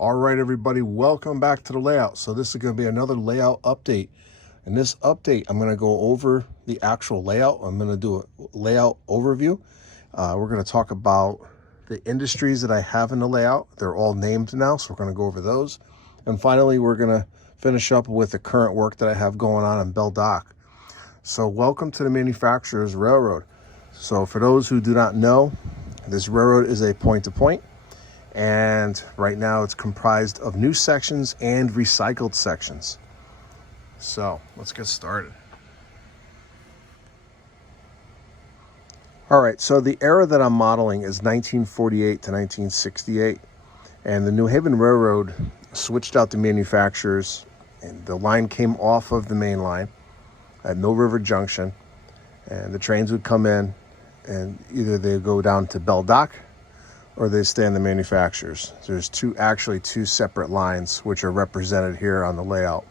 All right, everybody, welcome back to the layout. So this is going to be another layout update. In this update, I'm going to go over the actual layout. I'm going to do a layout overview. We're going to talk about the industries that I have in the layout. They're all named now, so we're going to go over those. And finally, we're going to finish up with the current work that I have going on in Belle Dock. So welcome to the Manufacturers Railroad. So for those who do not know, this railroad is a point-to-point. And right now it's comprised of new sections and recycled sections. So let's get started. All right, so the era that I'm modeling is 1948 to 1968. And the New Haven Railroad switched out the manufacturers, and the line came off of the main line at Mill River Junction. And the trains would come in, and either they go down to Belle Dock or they stay in the manufacturers. There's actually two separate lines which are represented here on the layout.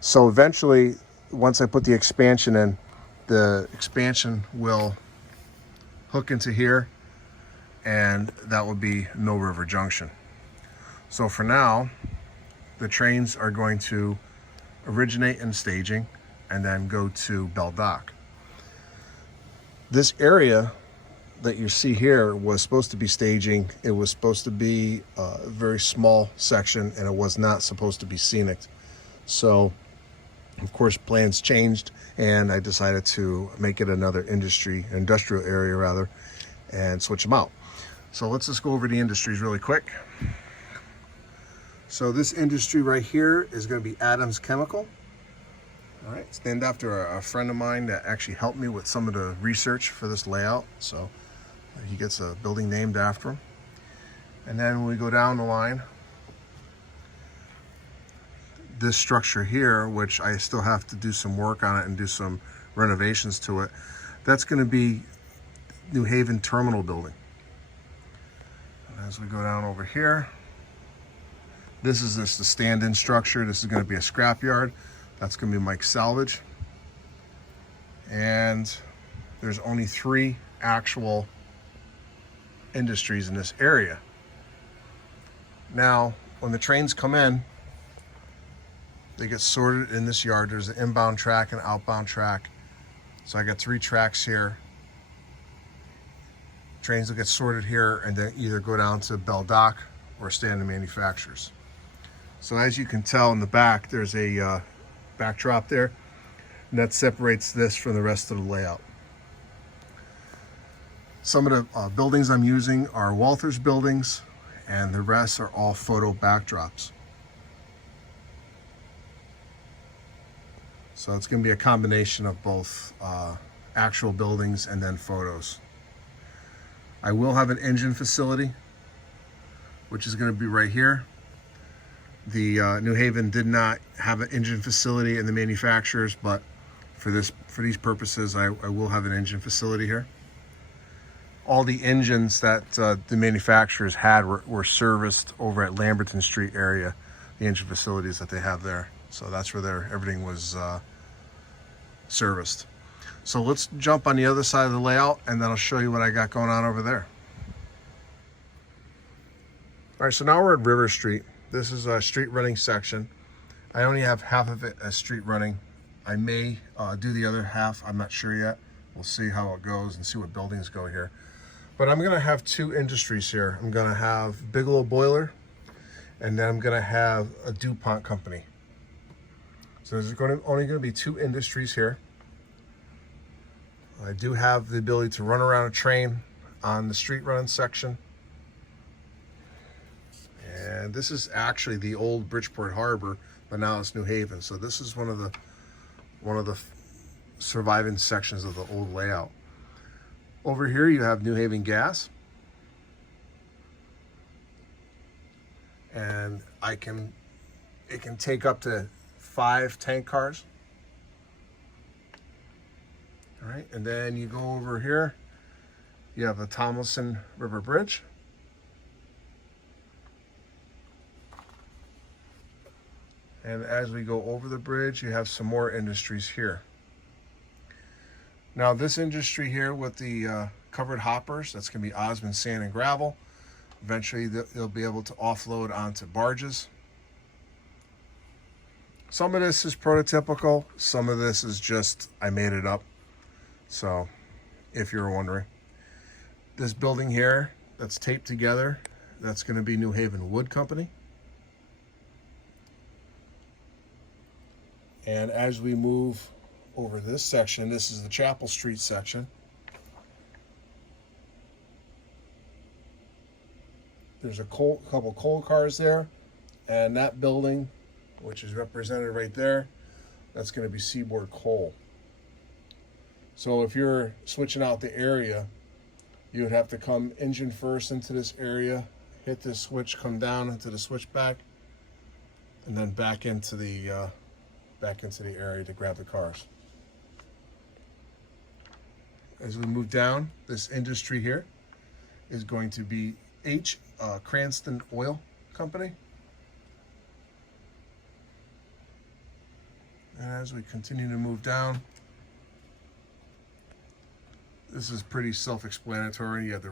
So eventually, once I put the expansion in, the expansion will hook into here, and that will be Mill River Junction. So for now, the trains are going to originate in staging and then go to Belle Dock. This area that you see here was supposed to be staging. It was supposed to be a very small section, and it was not supposed to be scenic. So of course plans changed, and I decided to make it another industrial area rather, and switch them out. So let's just go over the industries really quick. So this industry right here is going to be Adams Chemical. All right, it's named after a friend of mine that actually helped me with some of the research for this layout. So he gets a building named after him. And then when we go down the line, this structure here, which I still have to do some work on it and do some renovations to it, that's going to be New Haven Terminal Building. And as we go down over here, this is just the stand-in structure. This is going to be a scrapyard. That's going to be Mike's Salvage. And there's only 3 actual industries in this area. Now, when the trains come in, they get sorted in this yard. There's an inbound track and outbound track. So I got 3 tracks here. Trains will get sorted here and then either go down to Belle Dock or stay in the manufacturers. So as you can tell in the back, there's a backdrop there, and that separates this from the rest of the layout. Some of the buildings I'm using are Walther's buildings, and the rest are all photo backdrops. So it's going to be a combination of both actual buildings and then photos. I will have an engine facility, which is going to be right here. The New Haven did not have an engine facility in the manufacturers, but for these purposes, I will have an engine facility here. All the engines that the manufacturers had were serviced over at Lamberton Street area, the engine facilities that they have there. So that's where everything was serviced. So let's jump on the other side of the layout, and then I'll show you what I got going on over there. All right, so now we're at River Street. This is a street running section. I only have half of it as street running. I may do the other half. I'm not sure yet. We'll see how it goes and see what buildings go here. But I'm gonna have 2 industries here. I'm gonna have Bigelow Boiler, and then I'm gonna have a DuPont company. So there's only gonna be 2 industries here. I do have the ability to run around a train on the street running section. And this is actually the old Bridgeport Harbor, but now it's New Haven. So this is one of the surviving sections of the old layout. Over here you have New Haven Gas, and it can take up to 5 tank cars. All right, and then you go over here, you have the Tomlinson River Bridge. And as we go over the bridge, you have some more industries here. Now this industry here with the covered hoppers, that's going to be Osmond Sand and Gravel. Eventually they'll be able to offload onto barges. Some of this is prototypical. Some of this is just, I made it up. So if you're wondering, this building here that's taped together, that's going to be New Haven Wood Company. And as we move over this section, this is the Chapel Street section. There's a couple coal cars there, and that building, which is represented right there, that's going to be Seaboard Coal. So if you're switching out the area, you would have to come engine first into this area, hit this switch, come down into the switchback, and then back into the area to grab the cars. As we move down, this industry here is going to be Cranston Oil Company. And as we continue to move down, this is pretty self-explanatory. You have the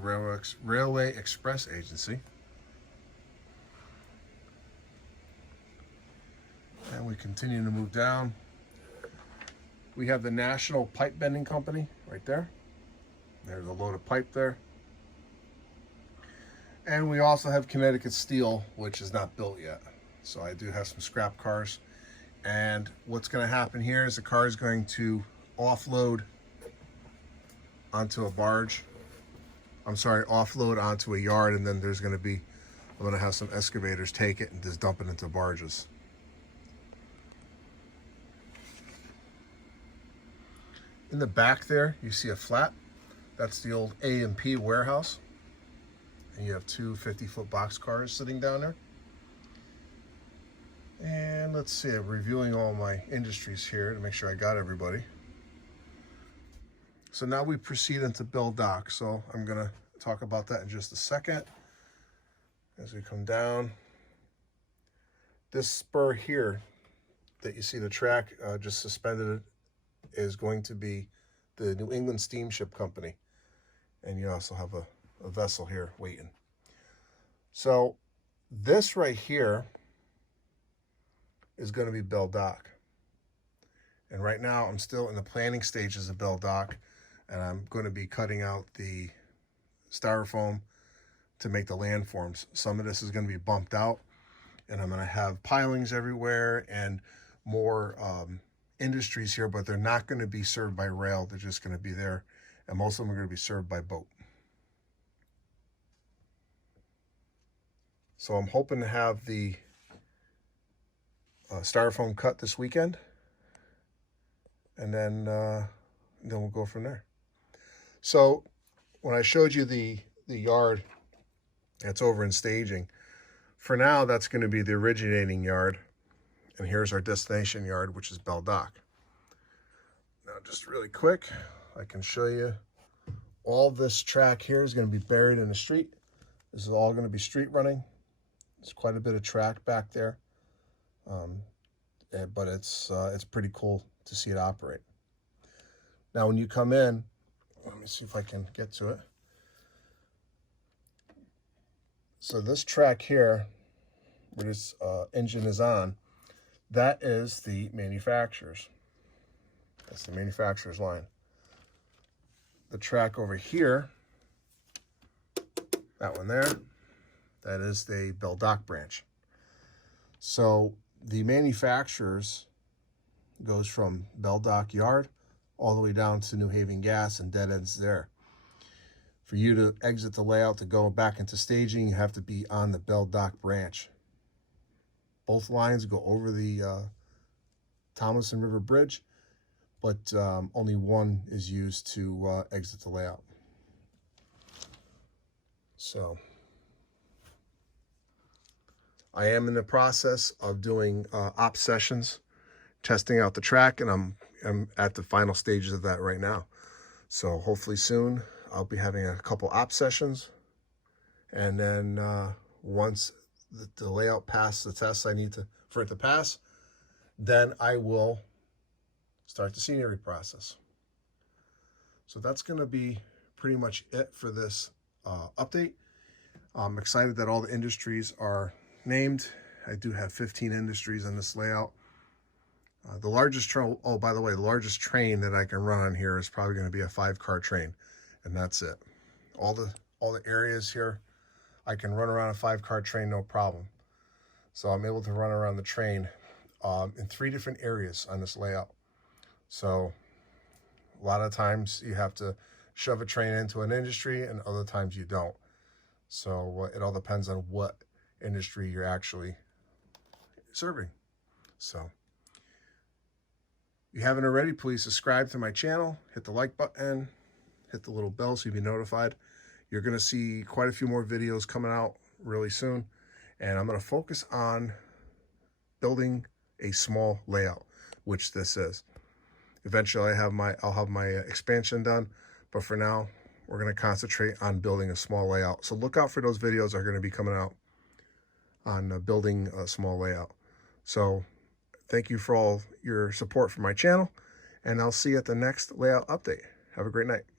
Railway Express Agency. And we continue to move down. We have the National Pipe Bending Company right there. There's a load of pipe there. And we also have Connecticut Steel, which is not built yet. So I do have some scrap cars. And what's going to happen here is the car is going to offload onto a barge. Offload onto a yard, and then I'm going to have some excavators take it and just dump it into barges. In the back there, you see a flat. That's the old A&P warehouse. And you have two 50-foot box cars sitting down there. And let's see, I'm reviewing all my industries here to make sure I got everybody. So now we proceed into Belle Dock. So I'm going to talk about that in just a second. As we come down, this spur here that you see the track just suspended is going to be the New England Steamship Company. And you also have a vessel here waiting. So this right here is going to be Belle Dock. And right now I'm still in the planning stages of Belle Dock, and I'm going to be cutting out the styrofoam to make the landforms. Some of this is going to be bumped out, and I'm going to have pilings everywhere and more industries here, but they're not going to be served by rail. They're just going to be there, and most of them are going to be served by boat. So I'm hoping to have the styrofoam cut this weekend, and then we'll go from there. So when I showed you the yard that's over in staging, for now that's going to be the originating yard, and here's our destination yard, which is Belle Dock. Now just really quick, I can show you all this track here is going to be buried in the street. This is all going to be street running. There's quite a bit of track back there. But it's pretty cool to see it operate. Now, when you come in, let me see if I can get to it. So this track here, where this engine is on, that is the manufacturer's. That's the manufacturer's line. The track over here, that one there, that is the Belle Dock branch. So the manufacturers goes from Belle Dock Yard all the way down to New Haven Gas and dead ends there. For you to exit the layout to go back into staging, you have to be on the Belle Dock branch. Both lines go over the Tomlinson River Bridge, but only one is used to exit the layout. So I am in the process of doing op sessions, testing out the track, and I'm at the final stages of that right now. So hopefully soon I'll be having a couple op sessions, and then once the layout passes the tests I need for it to pass, then I will start the scenery process. So that's going to be pretty much it for this update. I'm excited that all the industries are named. I do have 15 industries on this layout. The largest train, oh, by the way, the largest train that I can run on here is probably going to be a 5-car train, and that's it. All the areas here, I can run around a 5-car train, no problem. So I'm able to run around the train in 3 different areas on this layout. So a lot of times you have to shove a train into an industry, and other times you don't. So it all depends on what industry you're actually serving. So if you haven't already, please subscribe to my channel, hit the like button, hit the little bell so you'll be notified. You're going to see quite a few more videos coming out really soon, and I'm going to focus on building a small layout, which this is. Eventually I'll have my expansion done, but for now we're going to concentrate on building a small layout. So look out for those videos that are going to be coming out on building a small layout. So thank you for all your support for my channel, and I'll see you at the next layout update. Have a great night.